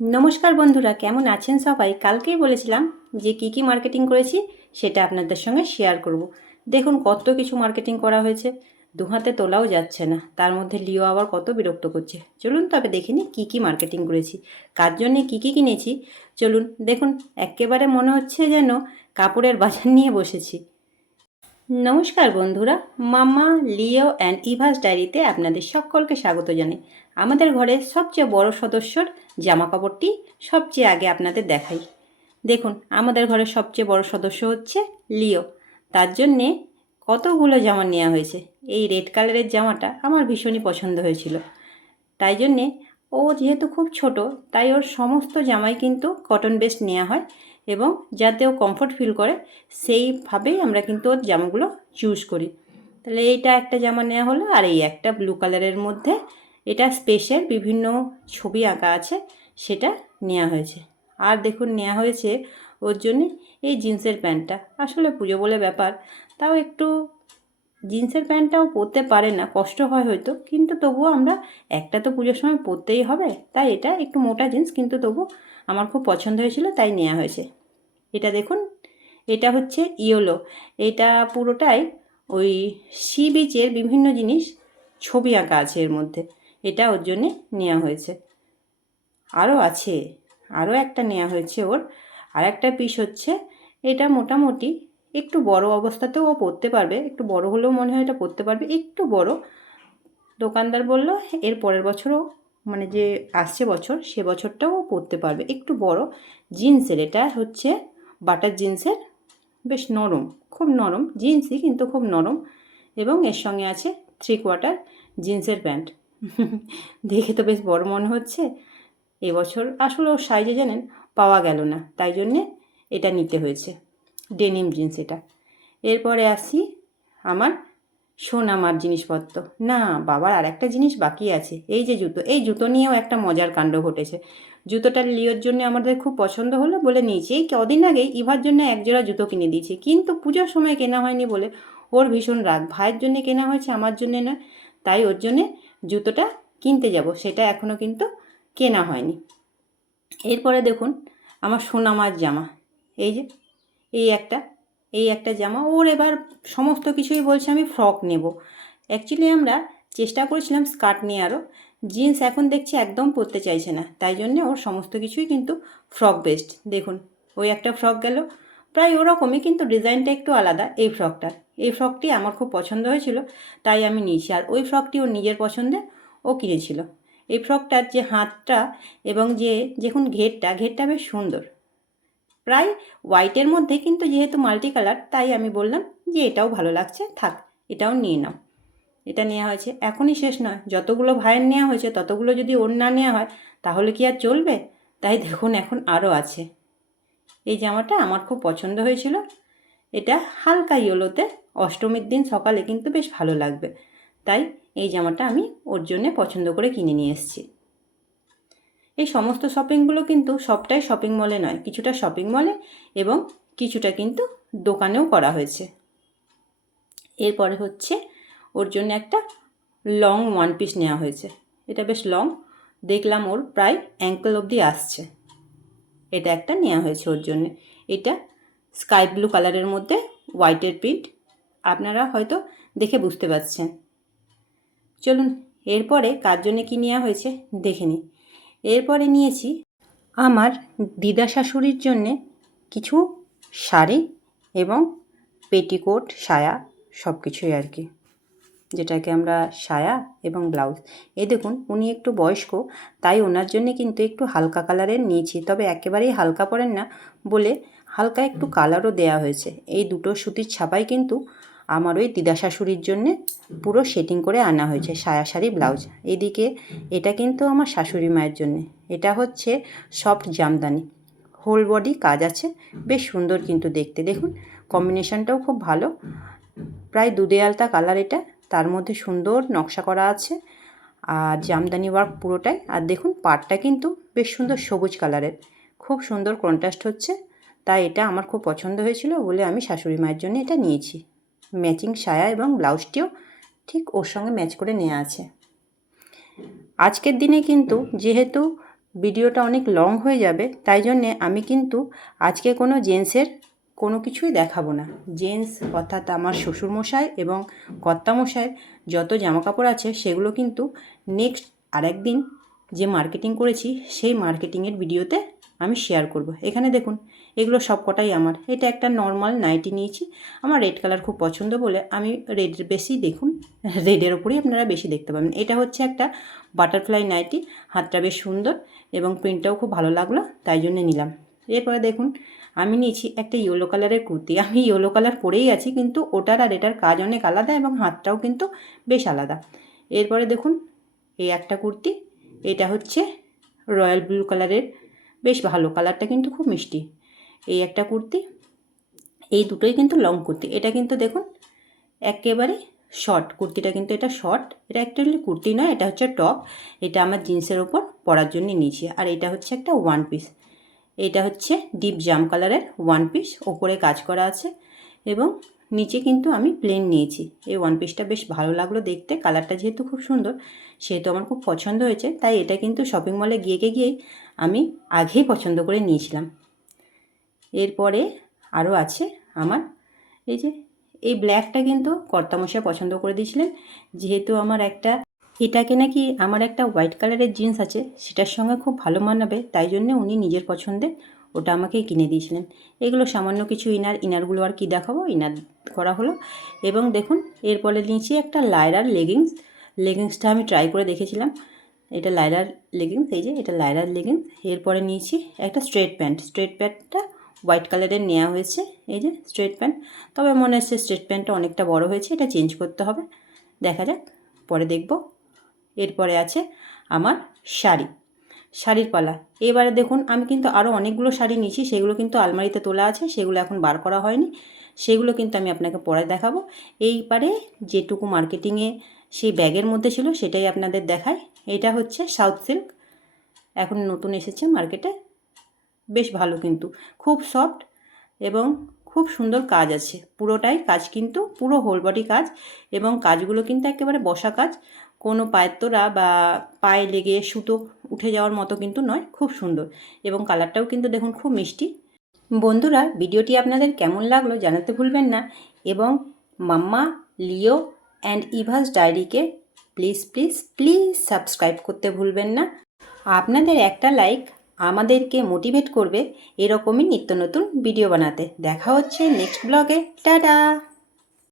নমস্কার বন্ধুরা, কেমন আছেন সবাই? কালকেই বলেছিলাম যে কি কি মার্কেটিং করেছি, সেটা আপনাদের সঙ্গে শেয়ার করব। দেখুন, কত কিছু মার্কেটিং করা হয়েছে, দু হাতে তোলাও যাচ্ছে না। তার মধ্যে লিও আবার কত বিরক্ত করছে। চলুন তবে দেখে নিই কী কী মার্কেটিং করেছি, কার জন্যে কী কী কিনেছি। চলুন, দেখুন, একেবারে মনে হচ্ছে যেন কাপড়ের বাজার নিয়ে বসেছি। নমস্কার বন্ধুরা, মাম্মা, লিও অ্যান্ড ইভাস ডায়েরিতে আপনাদের সকলকে স্বাগত জানাই। আমাদের ঘরের সবচেয়ে বড় সদস্যর জামা কাপড়টি সবচেয়ে আগে আপনাদের দেখাই। দেখুন, আমাদের ঘরের সবচেয়ে বড় সদস্য হচ্ছে লিও। তার জন্যে কতগুলো জামা নেওয়া হয়েছে। এই রেড কালারের জামাটা আমার ভীষণই পছন্দ হয়েছিল। তাই জন্যে ও যেহেতু খুব ছোট, তাই ওর সমস্ত জামাই কিন্তু কটন বেস্ট নেওয়া হয়। এবং যাতে ও কমফোর্ট ফিল করে, সেইভাবেই আমরা কিন্তু ওর জামাগুলো চুজ করি। তাহলে এইটা একটা জামা নেওয়া হলো, আর এই একটা ব্লু কালারের মধ্যে এটা স্পেশাল বিভিন্ন ছবি আঁকা আছে, সেটা নেওয়া হয়েছে। আর দেখুন নেওয়া হয়েছে ওর জন্যে এই জিন্সের প্যান্টটা। আসলে পুজো বলে ব্যাপার, তাও একটু জিন্সের প্যান্টটাও পরতে পারে না, কষ্ট হয় হয়তো, কিন্তু তবুও আমরা একটা তো পুজোর সময় পরতেই হবে, তাই এটা একটু মোটা জিন্স, কিন্তু তবু আমার খুব পছন্দ হয়েছিল, তাই নেওয়া হয়েছে। এটা দেখুন, এটা হচ্ছে ইয়োলো। এটা পুরোটাই ওই সি বিচের বিভিন্ন জিনিস ছবি আঁকা আছে এর মধ্যে। এটা ওর জন্যে নেওয়া হয়েছে। আরও আছে আরও একটা নেওয়া হয়েছে ওর। আর একটা পিস হচ্ছে, এটা মোটামুটি একটু বড় অবস্থাতেও ও পরতে পারবে। একটু বড় হলেও মনে হয় এটা পরতে পারবে। একটু বড়। দোকানদার বলল, এর পরের বছরও মানে যে আসছে বছর, সে বছরটাও ও পরতে পারবে। একটু বড়। জিন্সের, এটা হচ্ছে বাটার জিন্সের বেশ নরম, খুব নরম, জিন্সই কিন্তু খুব নরম এবং এর সঙ্গে আছে থ্রি কোয়ার্টার জিন্সের প্যান্ট। দেখে তো বেশ বড় মনে হচ্ছে। এবছর আসলে ওর সাইজে জানেন পাওয়া গেল না, তাই জন্যে এটা নিতে হয়েছে। ডেনিম জিন্স এটা। এরপরে আসি আমার সোনামার জিনিসপত্র। না, বাবার আর একটা জিনিস বাকি আছে। এই যে জুতো, এই জুতো নিয়েও একটা মজার কাণ্ড ঘটেছে। জুতোটা লিওর জন্য আমাদের খুব পছন্দ হলো বলে নিয়েছি। এই কদিন আগেই ইভার জন্য একজোড়া জুতো কিনে দিয়েছি। কিন্তু পুজোর সময় কেনা হয়নি বলে ওর ভীষণ রাগ। ভাইয়ের জন্য কেনা হয়েছে, আমার জন্যে নয়। তাই ওর জন্যে জুতোটা কিনতে যাব। সেটা এখনও কিন্তু কেনা হয়নি। এরপরে দেখুন আমার সোনামার জামা। এই যে, এই একটা এই একটা জামা। ওর এবার সমস্ত কিছুই বলছে, আমি ফ্রক নেব। অ্যাকচুয়ালি আমরা চেষ্টা করেছিলাম স্কার্ট নিয়ে আরও জিন্স এখন দেখছি একদম পরতে চাইছে না। তাই জন্যে ওর সমস্ত কিছুই কিন্তু ফ্রক বেস্ট দেখুন, ওই একটা ফ্রক গেল। প্রায় ওরকমই, কিন্তু ডিজাইনটা একটু আলাদা এই ফ্রকটার এই ফ্রকটি আমার খুব পছন্দ হয়েছিল, তাই আমি নিয়েছি। আর ওই ফ্রকটি ওর নিজের পছন্দে ও কিনেছিল। এই ফ্রকটার যে হাতটা এবং যে, দেখুন ঘেরটা ঘেরটা বেশ সুন্দর। প্রায় হোয়াইটের মধ্যে কিন্তু যেহেতু মাল্টি কালার তাই আমি বললাম যে এটাও ভালো লাগছে। থাক, এটাও নিয়ে নাও। এটা নেওয়া হয়েছে। এখনই শেষ নয়। যতগুলো ভাইয়ের নেওয়া হয়েছে, ততগুলো যদি ওর না নেওয়া হয়, তাহলে কি আর চলবে? তাই দেখুন, এখন আরও আছে। এই জামাটা আমার খুব পছন্দ হয়েছিল। এটা হালকা ইয়েলোতে অষ্টমীর দিন সকালে কিন্তু বেশ ভালো লাগবে। তাই এই জামাটা আমি ওর জন্যে পছন্দ করে কিনে নিয়ে এসেছি। এই সমস্ত শপিংগুলো কিন্তু সবটাই শপিং মলে নয়, কিছুটা শপিং মলে এবং কিছুটা কিন্তু দোকানেও করা হয়েছে। এরপরে হচ্ছে ওর জন্য একটা লং ওয়ান পিস নেওয়া হয়েছে। এটা বেশ লং দেখলাম ওর প্রায় অ্যাঙ্কেল অবধি আসছে। এটা একটা নেওয়া হয়েছে ওর জন্য। এটা স্কাই ব্লু কালারের মধ্যে হোয়াইটের প্রিন্ট আপনারা হয়তো দেখে বুঝতে পারছেন। চলুন, এরপরে কার জন্য কী নেওয়া হয়েছে, দেখে নিই। এরপরে নিয়েছি আমার দিদা শাশুড়ির জন্যে কিছু শাড়ি এবং পেটিকোট, সায়া সব কিছুই আর কি। যেটাকে আমরা সায়া এবং ব্লাউজ। এই দেখুন, উনি একটু বয়স্ক, তাই ওনার জন্য কিন্তু একটু হালকা কালারের নিয়েছি। তবে একেবারেই হালকা পড়েন না বলে হালকা একটু কালারও দেয়া হয়েছে। এই দুটো সুতির ছাপাই কিন্তু আমার ওই দিদা শাশুড়ির জন্যে পুরো সেটিং করে আনা হয়েছে, সায়া শাড়ি, ব্লাউজ। এদিকে এটা কিন্তু আমার শাশুড়ি মায়ের জন্যে। এটা হচ্ছে সফট জামদানি। হোল বডি কাজ আছে, বেশ সুন্দর কিন্তু দেখতে। দেখুন কম্বিনেশনটাও খুব ভালো। প্রায় দুধে আলতা কালার এটা। তার মধ্যে সুন্দর নকশা করা আছে। আর জামদানি ওয়ার্ক পুরোটাই। আর দেখুন পাটটা কিন্তু বেশ সুন্দর সবুজ কালারের খুব সুন্দর কন্ট্রাস্ট হচ্ছে। তাই এটা আমার খুব পছন্দ হয়েছিল বলে আমি শাশুড়ি মায়ের জন্য এটা নিয়েছি। ম্যাচিং সায়া এবং ব্লাউজটিও ঠিক ওর সঙ্গে ম্যাচ করে নেওয়া আছে। আজকের দিনে কিন্তু যেহেতু ভিডিওটা অনেক লং হয়ে যাবে, তাই জন্যে আমি কিন্তু আজকে কোনো জেন্টসের কোনো কিছুই দেখাবো না। জেন্টস অর্থাৎ আমার শ্বশুরমশাই এবং কর্তামশাইয়ের যত জামাকাপড় আছে সেগুলো কিন্তু নেক্সট আরেকদিন যে মার্কেটিং করেছি, সেই মার্কেটিংয়ের ভিডিওতে আমি শেয়ার করব। এখানে দেখুন, এগুলো সব কটাই আমার। এটা একটা নর্মাল নাইটি নিয়েছি। আমার রেড কালার খুব পছন্দ বলে আমি রেড বেশি দেখুন রেডের ওপরেই আপনারা বেশি দেখতে পাবেন। এটা হচ্ছে একটা বাটারফ্লাই নাইটি হাতটা বেশ সুন্দর এবং প্রিন্টটাও খুব ভালো লাগল, তাই জন্য নিলাম। এরপরে দেখুন, আমি নিয়েছি একটা ইয়েলো কালারের কুর্তি। আমি ইয়েলো কালার পরেই আছি, কিন্তু ওটার আর এটার কাজ অনেক আলাদা এবং হাতটাও কিন্তু বেশ আলাদা। এরপরে দেখুন, এই একটা কুর্তি। এটা হচ্ছে রয়্যাল ব্লু কালারের বেশ ভালো, কালারটা কিন্তু খুব মিষ্টি। এই একটা কুর্তি, এই দুটোই কিন্তু লং কুর্তি। এটা কিন্তু দেখুন, একেবারে শর্ট। কুর্তিটা কিন্তু এটা শর্ট, এটা অ্যাকচুয়ালি কুর্তি নয়, এটা হচ্ছে টপ। এটা আমার জিন্সের ওপর পরার জন্য নিয়েছি। আর এটা হচ্ছে একটা ওয়ান পিস। এটা হচ্ছে ডিপ জাম কালারের ওয়ান পিস, ওপরে কাজ করা আছে। এবং নিচে কিন্তু আমি প্লেন নিয়েছি। এই ওয়ান পিসটা বেশ ভালো লাগল দেখতে কালারটা যেহেতু খুব সুন্দর, সেহেতু আমার খুব পছন্দ হয়েছে, তাই এটা কিন্তু শপিং মলে গিয়ে গিয়েই আমি আগেই পছন্দ করে নিয়েছিলাম। এরপরে আরও আছে আমার, এই যে, এই ব্ল্যাকটা কিন্তু কর্তামশাই পছন্দ করে দিয়েছিলেন, যেহেতু আমার একটা, এটাকে নাকি আমার একটা হোয়াইট কালারের জিন্স আছে, সেটার সঙ্গে খুব ভালো মানাবে, তাই জন্য উনি নিজের পছন্দে ওটা আমাকে কিনে দিয়েছিলেন। এগুলো সামান্য কিছু ইনার, ইনারগুলো আর কি দেখাবো? ইনার করা হলো। এবং দেখুন, এরপরে নিয়েছি একটা লায়রার লেগিংস। লেগিংসটা আমি ট্রাই করে দেখেছিলাম। এটা লায়রার লেগিংস, এই যে এটা লায়রার লেগিংস। এরপরে নিয়েছি একটা স্ট্রেট প্যান্ট। স্ট্রেট প্যান্টটা হোয়াইট কালারের নেওয়া হয়েছে, এই যে স্ট্রেট প্যান্ট। তবে মনে হচ্ছে স্ট্রেট প্যান্টটা অনেকটা বড় হয়েছে, এটা চেঞ্জ করতে হবে। দেখা যাক, পরে দেখব। এরপরে আছে আমার শাড়ি। শাড়ির পালা। এবারে দেখুন, আমি কিন্তু আরও অনেকগুলো শাড়ি নিয়েছি, সেগুলো কিন্তু আলমারিতে তোলা আছে, সেগুলো এখন বার করা হয়নি। সেগুলো কিন্তু আমি আপনাকে পরে দেখাবো। এইবারে যেটুকু মার্কেটিংয়ে সেই ব্যাগের মধ্যে ছিল, সেটাই আপনাদের দেখায় এটা হচ্ছে সাউথ সিল্ক এখন নতুন এসেছে মার্কেটে বেশ ভালো কিন্তু। খুব সফট এবং খুব সুন্দর কাজ আছে। পুরোটাই কাজ কিন্তু পুরো হোল বডি কাজ এবং কাজগুলো কিন্তু একেবারে বসা কাজ। কোনো পায়ের তোরা বা পায়ে লেগে সুতো উঠে যাওয়ার মতো কিন্তু নয়, খুব সুন্দর এবং কালারটাও কিন্তু দেখুন খুব মিষ্টি। বন্ধুরা, ভিডিওটি আপনাদের কেমন লাগল জানাতে ভুলবেন না এবং মাম্মা, লিও অ্যান্ড ইভাস ডায়েরিকে প্লিজ প্লিজ প্লিজ সাবস্ক্রাইব করতে ভুলবেন না। আপনাদের একটা লাইক আমাদেরকে মোটিভেট করবে এরকমই নিত্য নতুন ভিডিও বানাতে। দেখা হচ্ছে নেক্সট ব্লগে টাটা!